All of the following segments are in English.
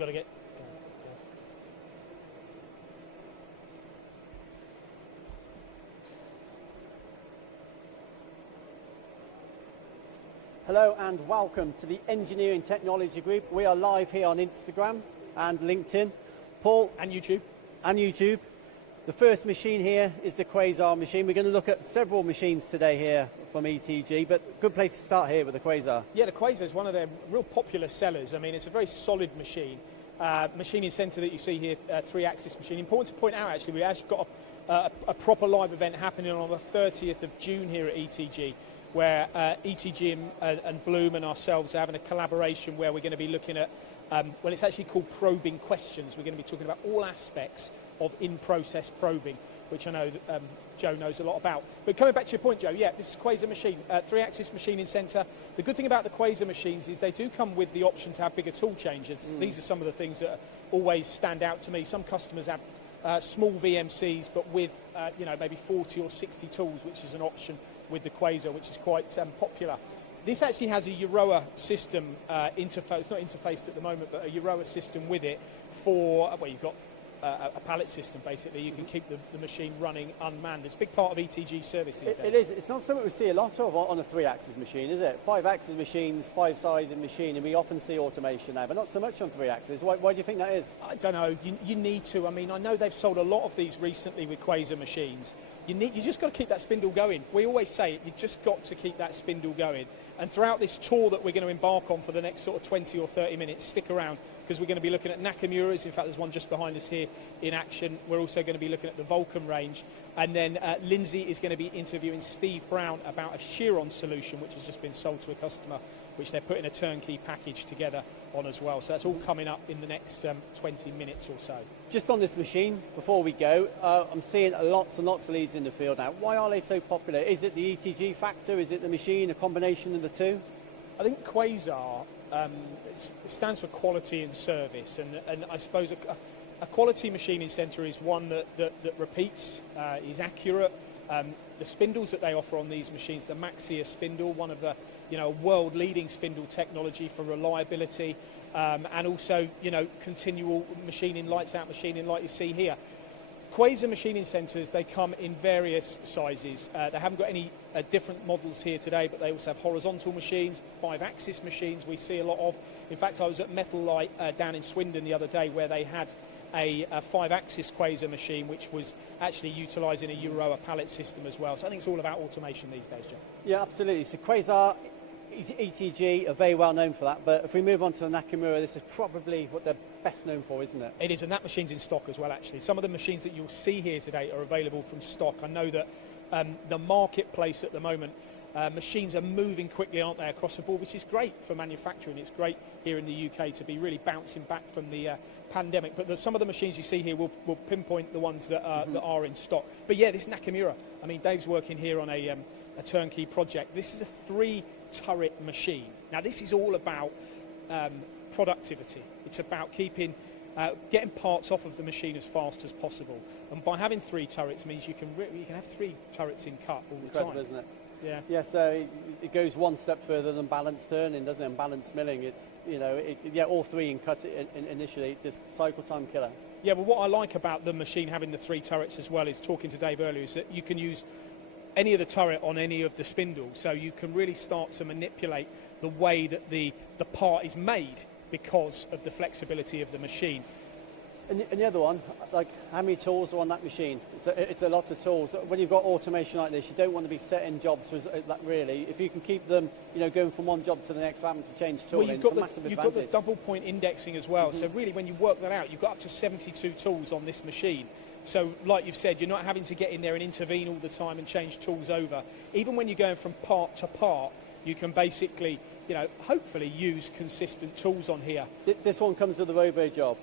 got to get... Hello and welcome to the Engineering Technology Group. We are live here on Instagram and LinkedIn. Paul? And YouTube. And YouTube. The first machine here is the Quasar machine. We're going to look at several machines today here from ETG, but good place to start here with the Quasar. Yeah, the Quasar is one of their real popular sellers. I mean, it's a very solid machine. Machining centre that you see here, 3-axis machine. Important to point out, actually, we actually got a proper live event happening on the 30th of June here at ETG, where ETG and Bloom and ourselves are having a collaboration where we're going to be looking at, well, it's actually called probing questions. We're going to be talking about all aspects of in-process probing, which I know Joe knows a lot about. But coming back to your point, Joe, yeah, this is Quasar machine, 3-axis machining centre. The good thing about the Quasar machines is they do come with the option to have bigger tool changes. These are some of the things that always stand out to me. Some customers have small VMCs, but with, you know, maybe 40 or 60 tools, which is an option with the Quasar, which is quite popular. This actually has a Euroa system interface, it's not interfaced at the moment, but a Euroa system with it for, well, you've got a pallet system, basically. You can keep the machine running unmanned. It's a big part of ETG service these days. It is. It's not something we see a lot of on a 3-axis machine, is it? 5-axis machines, 5-sided machine, and we often see automation now, but not so much on 3-axis. Why do you think that is? I don't know. You need to. I mean, I know they've sold a lot of these recently with Quasar machines. You just got to keep that spindle going. We always say it, you just got to keep that spindle going. And throughout this tour that we're going to embark on for the next sort of 20 or 30 minutes, stick around, because we're going to be looking at Nakamura's. In fact, there's one just behind us here in action. We're also going to be looking at the Vulcan range. And then Lindsay is going to be interviewing Steve Brown about a Sheeron solution, which has just been sold to a customer, which they're putting a turnkey package together on as well. So that's all coming up in the next 20 minutes or so. Just on this machine, before we go, I'm seeing lots and lots of leads in the field now. Why are they so popular? Is it the ETG factor? Is it the machine, a combination of the two? I think Quasar it stands for quality and service, and I suppose a quality machining centre is one that repeats, is accurate. The spindles that they offer on these machines, the Maxia spindle, one of the world-leading spindle technology for reliability, and also continual machining, lights-out machining like you see here. Quasar machining centres, they come in various sizes. They haven't got any different models here today, but they also have horizontal machines, 5-axis machines we see a lot of. In fact, I was at Metal Light down in Swindon the other day where they had a 5-axis Quasar machine, which was actually utilising a Euroa pallet system as well. So I think it's all about automation these days, John. Yeah, absolutely. So Quasar, ETG are very well known for that, but if we move on to the Nakamura, this is probably what they're best known for, isn't it? It is, and that machine's in stock as well, actually. Some of the machines that you'll see here today are available from stock. I know that the marketplace at the moment, machines are moving quickly, aren't they, across the board, which is great for manufacturing. It's great here in the UK to be really bouncing back from the pandemic. But some of the machines you see here will pinpoint the ones that are in stock. But yeah, this Nakamura, I mean, Dave's working here on a turnkey project. This is a 3-turret machine. Now, this is all about productivity. It's about getting parts off of the machine as fast as possible. And by having 3 turrets means you can have 3 turrets in cut all the time. Isn't it? Yeah. Yeah, so it goes one step further than balanced turning, doesn't it? And balanced milling. It's, all 3 in cut initially, just cycle time killer. Yeah, well, what I like about the machine having the 3 turrets as well is, talking to Dave earlier, is that you can use any of the turret on any of the spindles, so you can really start to manipulate the way that the part is made because of the flexibility of the machine. And the other one, like, how many tools are on that machine? It's a lot of tools. When you've got automation like this, you don't want to be setting jobs, really. If you can keep them, going from one job to the next, having to change tooling, well, it's a massive advantage. You've got the double point indexing as well, so really when you work that out, you've got up to 72 tools on this machine. So, like you've said, you're not having to get in there and intervene all the time and change tools over. Even when you're going from part to part, you can basically, hopefully use consistent tools on here. This one comes with a robo job.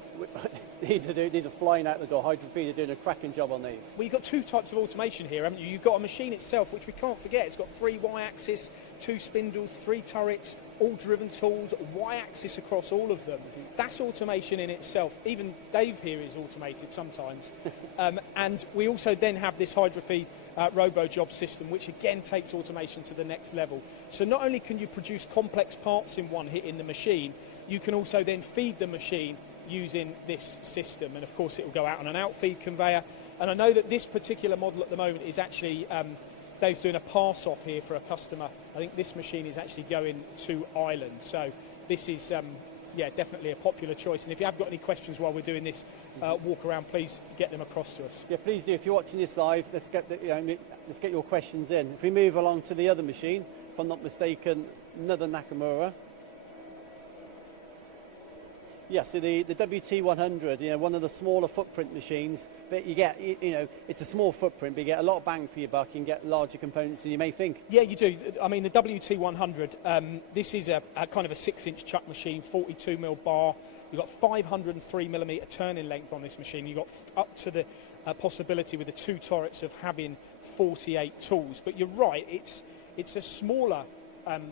These are flying out the door. Hydrofeed are doing a cracking job on these. Well, you've got 2 types of automation here, haven't you? You've got a machine itself, which we can't forget. It's got 3 Y-axis, 2 spindles, 3 turrets, all driven tools, Y-axis across all of them. That's automation in itself. Even Dave here is automated sometimes. And we also then have this Hydrofeed robo job system, which again takes automation to the next level. So not only can you produce complex parts in one hit in the machine, you can also then feed the machine using this system, and of course it will go out on an outfeed conveyor. And I know that this particular model at the moment is actually, Dave's doing a pass-off here for a customer. I think this machine is actually going to Ireland. So this is, yeah, definitely a popular choice. And if you have got any questions while we're doing this walk around, please get them across to us. Yeah, please do. If you're watching this live, let's get let's get your questions in. If we move along to the other machine, if I'm not mistaken, another Nakamura. Yeah, so the WT100, one of the smaller footprint machines, but you get, it's a small footprint, but you get a lot of bang for your buck. You can get larger components than you may think. Yeah, you do. I mean, the WT100, this is a kind of a 6-inch chuck machine, 42mm bar. You've got 503mm turning length on this machine. You've got up to the possibility with the 2 turrets of having 48 tools. But you're right, it's a smaller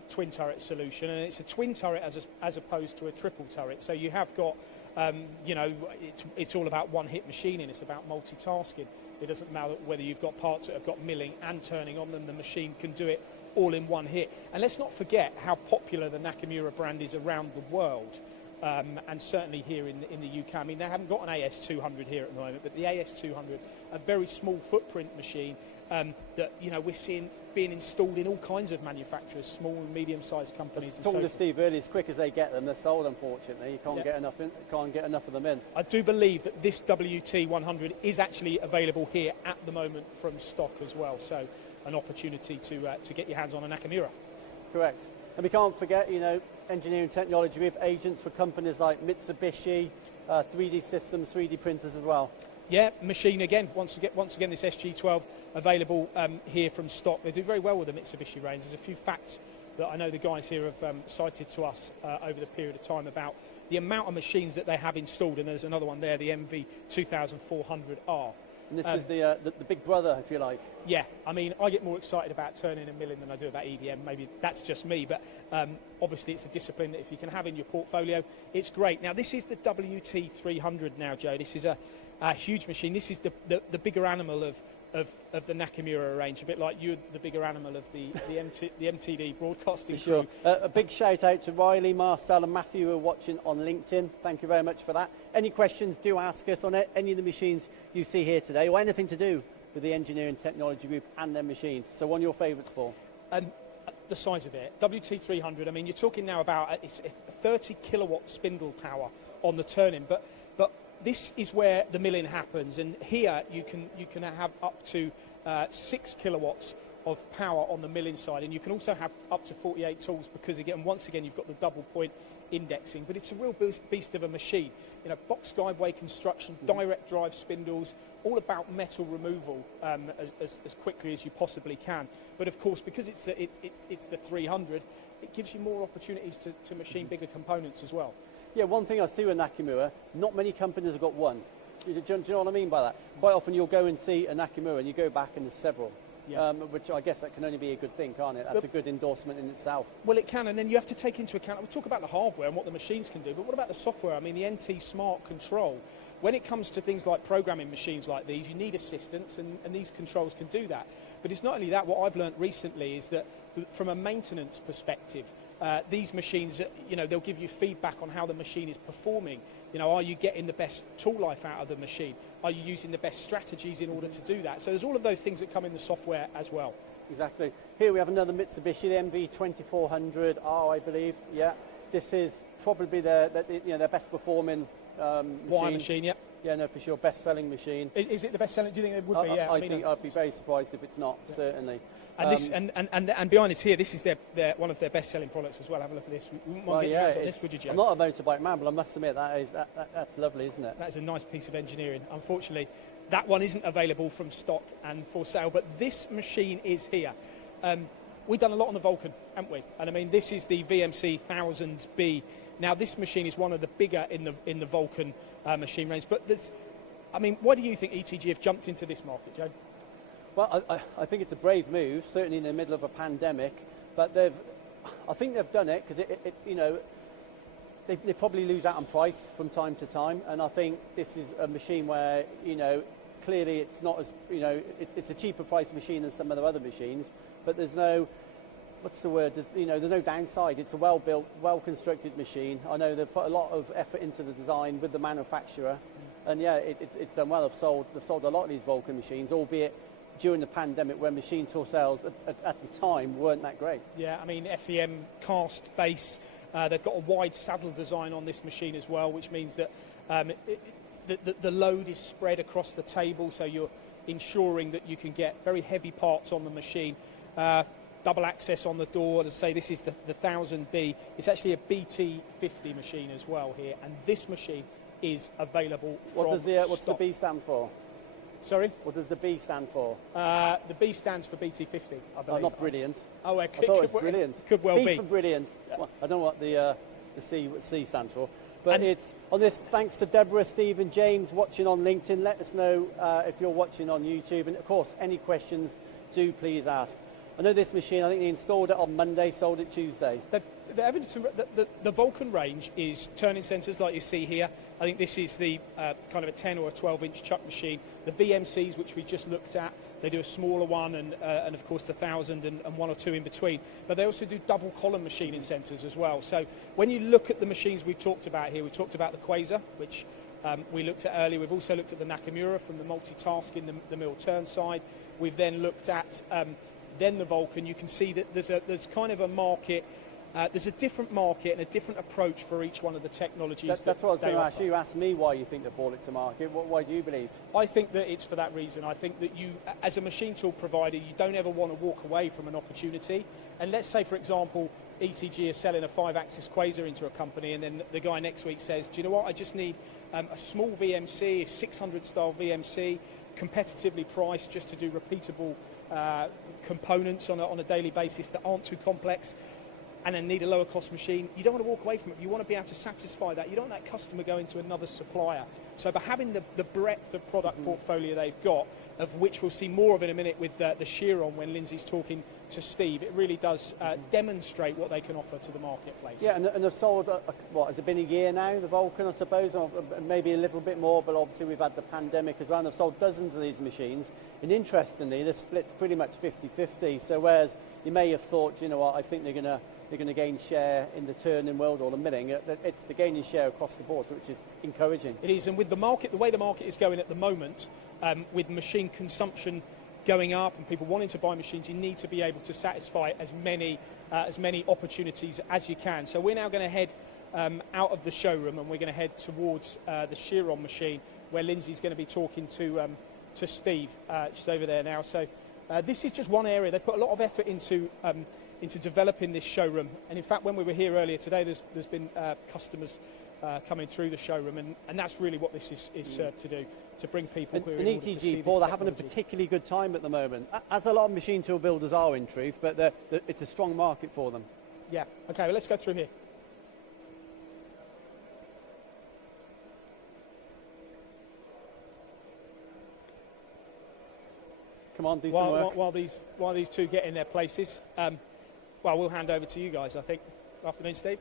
twin turret solution, and it's a twin turret as opposed to a triple turret. So you have got, it's all about one-hit machining. It's about multitasking. It doesn't matter whether you've got parts that have got milling and turning on them. The machine can do it all in one hit. And let's not forget how popular the Nakamura brand is around the world, and certainly here in the UK. I mean, they haven't got an AS200 here at the moment, but the AS200, a very small footprint machine that we're seeing being installed in all kinds of manufacturers, small and medium-sized companies. Talking to Steve earlier, as quick as they get them, they're sold. Unfortunately, you can't get enough of them in. I do believe that this WT100 is actually available here at the moment from stock as well. So, an opportunity to get your hands on a Nakamura. Correct. And we can't forget, engineering technology. We have agents for companies like Mitsubishi, 3D systems, 3D printers as well. Yeah, machine again. Once again, this SG12 available here from stock. They do very well with the Mitsubishi range. There's a few facts that I know the guys here have cited to us over the period of time about the amount of machines that they have installed. And there's another one there, the MV2400R. And this is the big brother, if you like. Yeah, I mean, I get more excited about turning and milling than I do about EDM. Maybe that's just me, but obviously it's a discipline that if you can have in your portfolio, it's great. Now, this is the WT300 now, Joe. This is a huge machine. This is the bigger animal of the Nakamura range, a bit like you're the bigger animal of the MTD broadcasting crew. Sure. A big shout out to Riley, Marcel and Matthew who are watching on LinkedIn. Thank you very much for that. Any questions, do ask us on it. Any of the machines you see here today, or anything to do with the engineering technology group and their machines. So one of your favourites, Paul? The size of it, WT300, I mean, you're talking now about it's a 30 kilowatt spindle power on the turning, but this is where the milling happens, and here you can have up to 6 kilowatts of power on the milling side, and you can also have up to 48 tools because once again you've got the double point indexing. But it's a real beast of a machine. Box guideway construction, direct drive spindles, all about metal removal as quickly as you possibly can. But of course, because it's the 300, it gives you more opportunities to machine bigger components as well. Yeah, one thing I see with Nakamura, not many companies have got one. Do you know what I mean by that? Quite often you'll go and see a Nakamura and you go back and there's several. Yeah. Which I guess that can only be a good thing, can't it? That's a good endorsement in itself. Well, it can, and then you have to take into account, we'll talk about the hardware and what the machines can do, but what about the software? I mean, the NT Smart Control. When it comes to things like programming machines like these, you need assistance, and these controls can do that. But it's not only that. What I've learned recently is that from a maintenance perspective, these machines, they'll give you feedback on how the machine is performing. Are you getting the best tool life out of the machine? Are you using the best strategies in order to do that? So there's all of those things that come in the software as well. Exactly. Here we have another Mitsubishi, the MV2400R, I believe. Yeah, this is probably their best performing machine. Wire machine, yeah. Yeah, no, for sure, best-selling machine. Is it the best-selling? Do you think it would be? Yeah, I think I'd be very surprised if it's not. Yeah. Certainly. And behind us here, this is their one of their best-selling products as well. Have a look at this. We wouldn't mind getting your hands on this, would you, Joe? I'm not a motorbike man, but I must admit that's lovely, isn't it? That is a nice piece of engineering. Unfortunately, that one isn't available from stock and for sale, but this machine is here. We've done a lot on the Vulcan, haven't we? And I mean, this is the VMC 1000B. Now, this machine is one of the bigger in the Vulcan machine range. But why do you think ETG have jumped into this market, Joe? Well, I think it's a brave move, certainly in the middle of a pandemic. But I think they've done it because they probably lose out on price from time to time. And I think this is a machine where clearly it's not as it's a cheaper price machine than some of the other machines. But there's no what's the word? There's no downside. It's a well-built, well-constructed machine. I know they've put a lot of effort into the design with the manufacturer, and yeah, it's done well. They've sold a lot of these Vulcan machines, albeit during the pandemic when machine tool sales at the time weren't that great. Yeah, I mean FEM cast base. They've got a wide saddle design on this machine as well, which means that the load is spread across the table, so you're ensuring that you can get very heavy parts on the machine. Double access on the door. To say this is the 1000B. It's actually a BT50 machine as well here, and this machine is available from what's the B stand for? Sorry? What does the B stand for? The B stands for BT50, I believe. Oh, not brilliant. Oh, I thought it was brilliant. Could well B be. for brilliant. Yeah. Well, I don't know what the C stands for. But it's on this, thanks to Deborah, Steve and James watching on LinkedIn. Let us know if you're watching on YouTube. And of course, any questions, do please ask. I know this machine, I think they installed it on Monday, sold it Tuesday. The Vulcan range is turning sensors like you see here. I think this is the kind of a 10 or a 12-inch chuck machine. The VMCs, which we just looked at, they do a smaller one and of course the 1000 and one or two in between. But they also do double column machining sensors as well. So when you look at the machines we've talked about here, we've talked about the Quasar, which we looked at earlier. We've also looked at the Nakamura from the multitask in the mill turn side. We've then looked at then the Vulcan. You can see that there's kind of a market. There's a different market and a different approach for each one of the technologies. That's what I was going to ask you. Ask me why you think they brought it to market. Why do you believe? I think that it's for that reason. I think that you, as a machine tool provider, you don't ever want to walk away from an opportunity. And let's say, for example, ETG is selling a 5-axis Quasar into a company, and then the guy next week says, do you know what, I just need a small VMC, a 600 style VMC, competitively priced just to do repeatable components on a daily basis that aren't too complex, and then need a lower cost machine. You don't want to walk away from it. You want to be able to satisfy that. You don't want that customer going to another supplier. So by having the breadth of product portfolio they've got, of which we'll see more of in a minute with the Sheeron when Lindsay's talking to Steve, it really does demonstrate what they can offer to the marketplace. Yeah, and they've sold, what, has it been a year now, the Vulcan, I suppose, or maybe a little bit more, but obviously we've had the pandemic as well, and they've sold dozens of these machines, and interestingly, they're split pretty much 50-50, so whereas you may have thought, you know what, I think they're going to gain share in the turning world or the milling, it's the gaining share across the board, which is encouraging. It is, and with the market, the way the market is going at the moment, with machine consumption going up and people wanting to buy machines, you need to be able to satisfy as many opportunities as you can. So we're now going to head out of the showroom and we're going to head towards the Sheeron machine, where Lindsay's going to be talking to Steve. She's over there now. So this is just one area. They put a lot of effort into developing this showroom, and in fact when we were here earlier today, there's been customers coming through the showroom, and that's really what this is to do, to bring people who are in order to see Paul, this they're having a particularly good time at the moment, as a lot of machine tool builders are in truth, but it's a strong market for them. Yeah, okay, well, let's go through here. Come on, do some work. While these two get in their places, well, we'll hand over to you guys, I think. Good afternoon, Steve.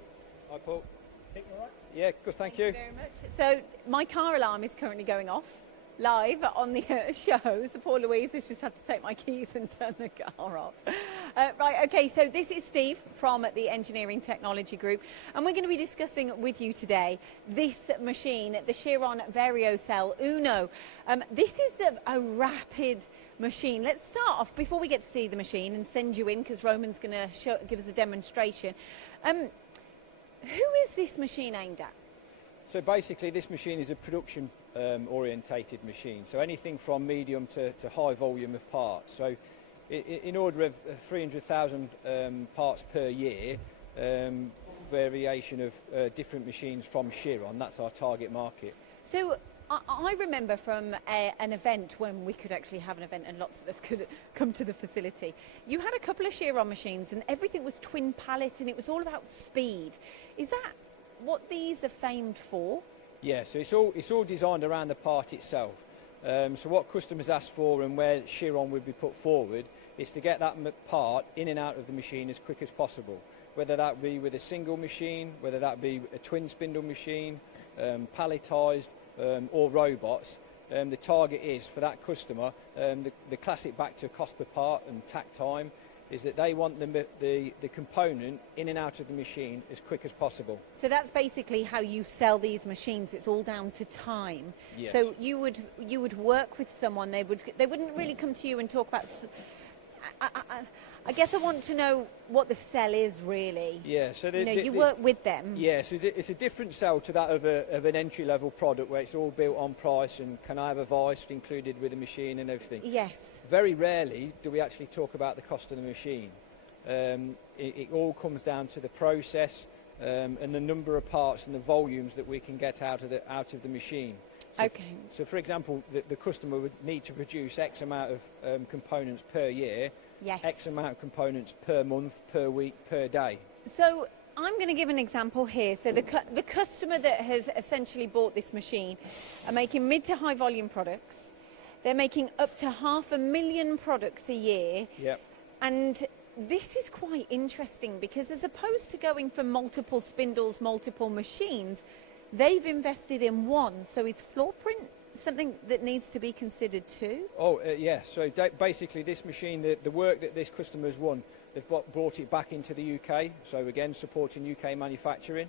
Hi, Paul. Think you're all right? Yeah, good, thank you. Thank you very much. So my car alarm is currently going off live on the show. So poor Louise has just had to take my keys and turn the car off. Right, okay, so this is Steve from the Engineering Technology Group, and we're going to be discussing with you today this machine, the Chiron VarioCell Uno. This is a rapid machine. Let's start off, before we get to see the machine and send you in, because Roman's going to give us a demonstration. Who is this machine aimed at? So basically this machine is a production orientated machine, so anything from medium to high volume of parts. So in order of 300,000 parts per year, variation of different machines from Sheeron. That's our target market. So I remember from an event when we could actually have an event and lots of us could come to the facility. You had a couple of Sheeron machines and everything was twin pallet and it was all about speed. Is that what these are famed for? Yeah, so it's all designed around the part itself. So what customers ask for and where Sheeron would be put forward is to get that part in and out of the machine as quick as possible. Whether that be with a single machine, whether that be a twin spindle machine, palletised, or robots, the target is for that customer, the classic back to cost per part and tack time is that they want the component in and out of the machine as quick as possible. So that's basically how you sell these machines. It's all down to time. Yes. So you would work with someone. They wouldn't really come to you and talk about. I guess I want to know what the sell is really. Yeah. So you work with them. Yeah. So it's a different sell to that of an entry level product where it's all built on price and can I have a vice included with the machine and everything. Yes. Very rarely do we actually talk about the cost of the machine. It all comes down to the process and the number of parts and the volumes that we can get out of the machine. So, Okay. So, for example, the customer would need to produce X amount of components per year, Yes. X amount of components per month, per week, per day. So I'm going to give an example here. So the customer that has essentially bought this machine are making mid to high volume products. They're making up to 500,000 products a year. Yep. And this is quite interesting because as opposed to going for multiple spindles, multiple machines, they've invested in one. So is floor print something that needs to be considered too? Oh, yes. So basically this machine, the work that this customer's won, they've brought it back into the UK. So again, supporting UK manufacturing.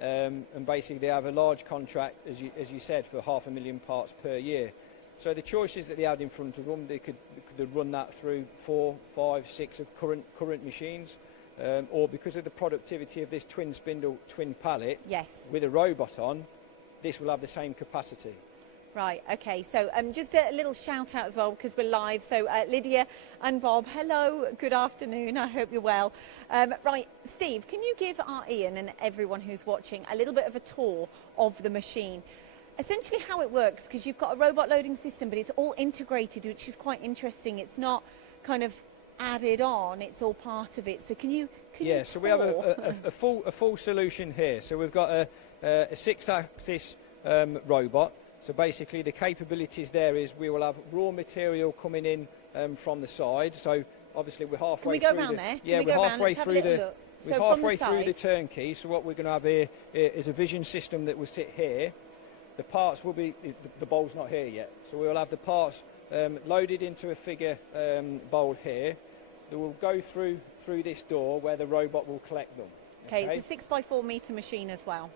And basically they have a large contract, as you said, for 500,000 parts per year. So the choices that they had in front of them, they could run that through 4, 5, 6 of current machines, or because of the productivity of this twin spindle, twin pallet, Yes. with a robot on, this will have the same capacity. Right, okay, so just a little shout out as well because we're live. So Lydia and Bob, hello, good afternoon, I hope you're well. Right, Steve, can you give our Ian and everyone who's watching a little bit of a tour of the machine? Essentially how it works, because you've got a robot loading system, but it's all integrated, which is quite interesting. It's not kind of added on, it's all part of it. So can you So we have a full solution here. So we've got a 6-axis robot. So basically the capabilities there is we will have raw material coming in from the side. So obviously we're halfway through. Can we go through round there? Yeah, we're halfway through the we're halfway through the turnkey. So what we're going to have here is a vision system that will sit here. The parts will be, the bowl's not here yet, so we'll have the parts loaded into a figure bowl here. They will go through this door where the robot will collect them. Okay, it's a 6x4 metre machine as well.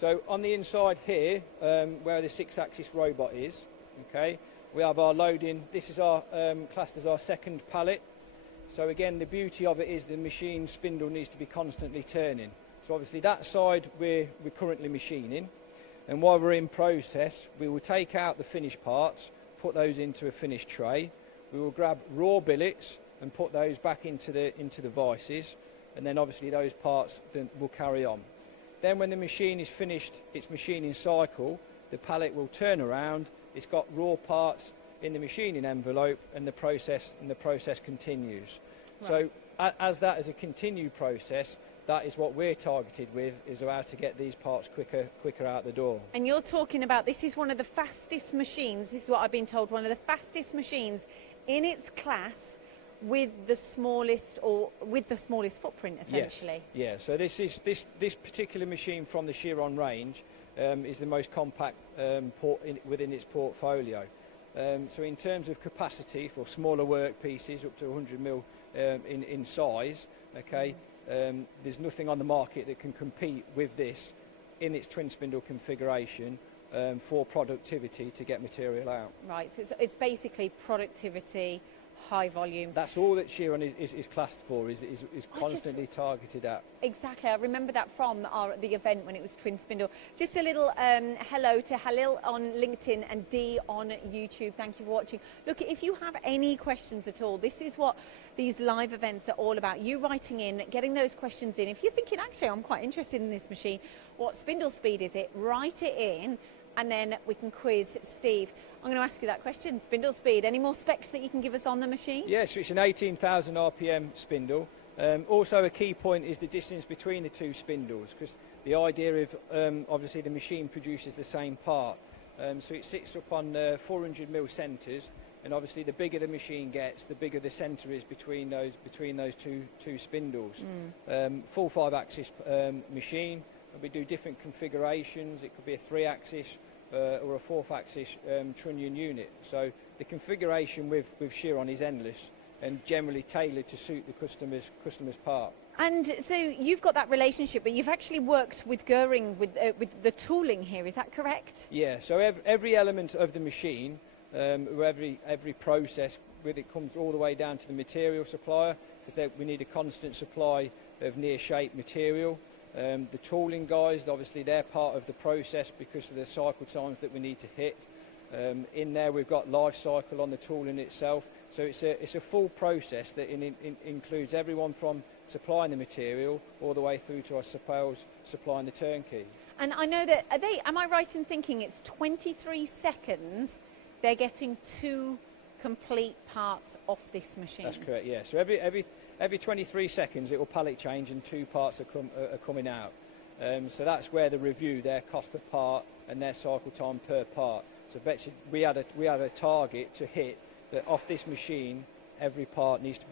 So on the inside here, where the 6-axis robot is, okay, we have our loading. This is our classed as our second pallet. So again, the beauty of it is the machine spindle needs to be constantly turning. So obviously that side we're currently machining. And while we're in process, we will take out the finished parts, put those into a finished tray. We will grab raw billets and put those back into the vices, and then obviously those parts then will carry on. Then when the machine is finished its machining cycle, the pallet will turn around. It's got raw parts in the machining envelope, and the process continues. Right. So as that is a continued process, that is what we're targeted with, is how to get these parts quicker out the door. And you're talking about, this is one of the fastest machines, this is what I've been told, one of the fastest machines in its class with the smallest footprint, essentially. Yes. Yeah. So this particular machine from the Sheeron range is the most compact within its portfolio. So in terms of capacity for smaller work pieces up to 100mm in size, okay, there's nothing on the market that can compete with this in its twin spindle configuration for productivity to get material out. Right, so it's basically productivity, high volumes. That's all that Sheeron is classed for, is constantly targeted at. Exactly, I remember that from the event when it was twin spindle. Just a little hello to Halil on LinkedIn and Dee on YouTube. Thank you for watching. Look, if you have any questions at all, this is what these live events are all about. You writing in, getting those questions in. If you're thinking, actually, I'm quite interested in this machine, what spindle speed is it? Write it in, and then we can quiz Steve. I'm going to ask you that question, spindle speed. Any more specs that you can give us on the machine? Yes, so it's an 18,000 RPM spindle. Also a key point is the distance between the two spindles, because the idea of obviously the machine produces the same part. So it sits up on 400mm centres, and obviously the bigger the machine gets, the bigger the centre is between those two spindles. Full 5-axis machine. We do different configurations. It could be a 3-axis or a 4th-axis trunnion unit. So the configuration with Sheeron is endless. and generally tailored to suit the customer's part. And so you've got that relationship, but you've actually worked with Goering with the tooling here. Is that correct? Yeah. So every element of the machine, every process, with it comes all the way down to the material supplier, because we need a constant supply of near-shape material. The tooling guys, obviously, they're part of the process because of the cycle times that we need to hit. In there, we've got life cycle on the tooling itself. So it's a full process that includes everyone from supplying the material all the way through to our supplying the turnkey. And I know that, am I right in thinking it's 23 seconds they're getting 2 complete parts off this machine? That's correct, yeah. So every 23 seconds it will pallet change and 2 parts are coming out. So that's where the review, their cost per part and their cycle time per part. So we had a target to hit that off this machine. Every part needs to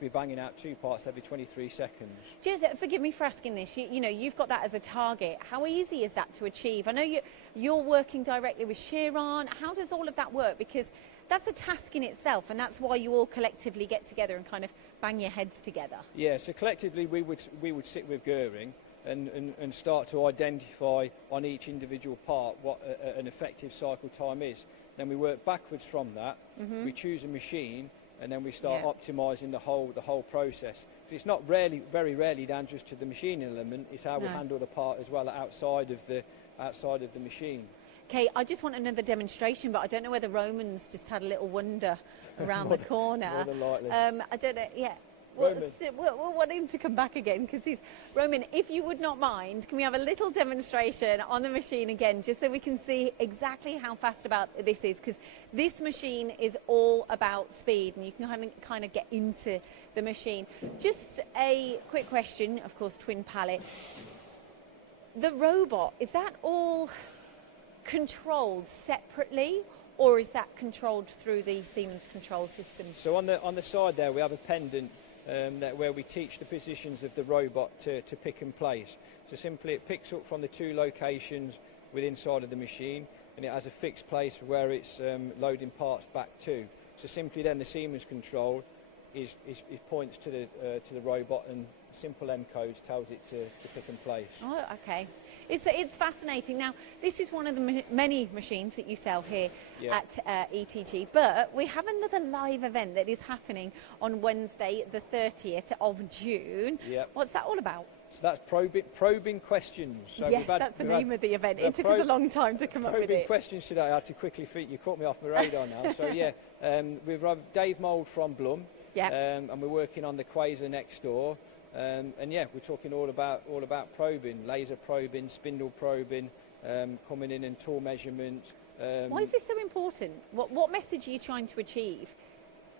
be banging out 2 parts every 23 seconds. Just forgive me for asking this. You know, you've got that as a target. How easy is that to achieve? I know you're working directly with Sheeron. How does all of that work? Because that's a task in itself, and that's why you all collectively get together and kind of bang your heads together. Yeah. So collectively, we would sit with Goering and start to identify on each individual part what an effective cycle time is. Then we work backwards from that. We choose a machine. And then we start optimising the whole process. So it's not very rarely down just to the machine element. It's how we handle the part as well outside of the machine. Okay, I just want another demonstration, but I don't know whether Roman's just had a little wander around the corner. More than likely. I don't know. Yeah. We'll want him to come back again because he's... Roman, if you would not mind, can we have a little demonstration on the machine again just so we can see exactly how fast about this is? Because this machine is all about speed and you can kind of get into the machine. Just a quick question, of course, twin pallet. The robot, is that all controlled separately? Or is that controlled through the Siemens control system? So on the side there, we have a pendant where we teach the positions of the robot to pick and place. So simply it picks up from the 2 locations within inside of the machine, and it has a fixed place where it's loading parts back to. So simply then the Siemens control is points to the robot, and simple M codes tells it to pick and place. Oh, okay. It's fascinating. Now, this is one of the many machines that you sell here at ETG, but we have another live event that is happening on Wednesday, the 30th of June. Yep. What's that all about? So that's probing questions. So yes, that's the name of the event. It took us a long time to come up with it. Probing questions today. I had to quickly fit. You caught me off my radar now. So yeah, we've Dave Mould from Blum, and we're working on the Quasar next door. And yeah, we're talking all about probing, laser probing, spindle probing, coming in and tool measurement. Why is this so important? What message are you trying to achieve?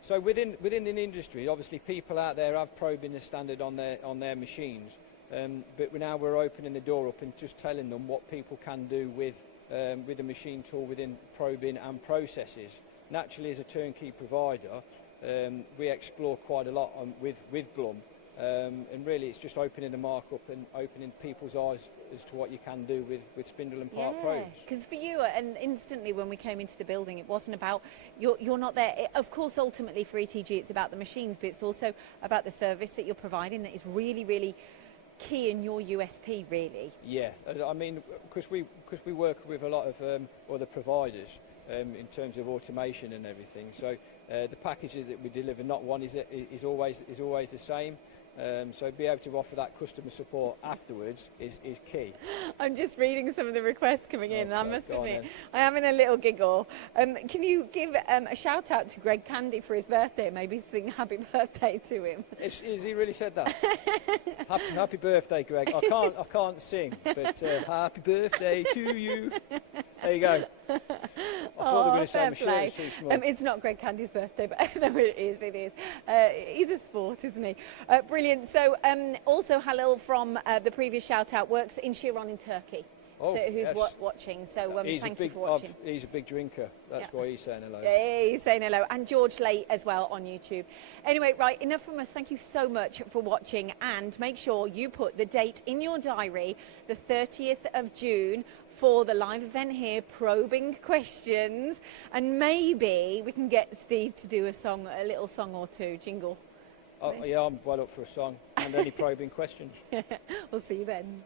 So within the industry, obviously people out there have probing as standard on their machines, but now we're opening the door up and just telling them what people can do with a machine tool within probing and processes. Naturally, as a turnkey provider, we explore quite a lot with Blum. And really it's just opening the mark up and opening people's eyes as to what you can do with spindle and part probes. Because for you, and instantly when we came into the building, it wasn't about, you're not there. Of course, ultimately for ETG, it's about the machines, but it's also about the service that you're providing that is really, really key in your USP, really. Yeah, I mean, because we work with a lot of other providers in terms of automation and everything. So the packages that we deliver, not one is always the same. So be able to offer that customer support afterwards is key. I'm just reading some of the requests coming in, and I must admit, I am in a little giggle. Can you give a shout out to Greg Candy for his birthday? Maybe sing happy birthday to him. Has he really said that? happy birthday, Greg. I can't sing, but happy birthday to you. There you go. I thought they were going to say my shirt was too small. It's not Greg Candy's birthday, but no, it is. He's a sport, isn't he? Brilliant. So also Halil from the previous shout out works in Sheeron in Turkey. Oh, who's yes. watching. So He's thank a big, you for watching. he's a big drinker. That's Yeah. why he's saying hello. Yeah, he's saying hello. And George Late as well on YouTube. Anyway, right, enough from us. Thank you so much for watching. And make sure you put the date in your diary, the 30th of June, for the live event here, probing questions. And maybe we can get Steve to do a little song or two, jingle. Oh, yeah, I'm well up for a song and any probing questions. We'll see you then.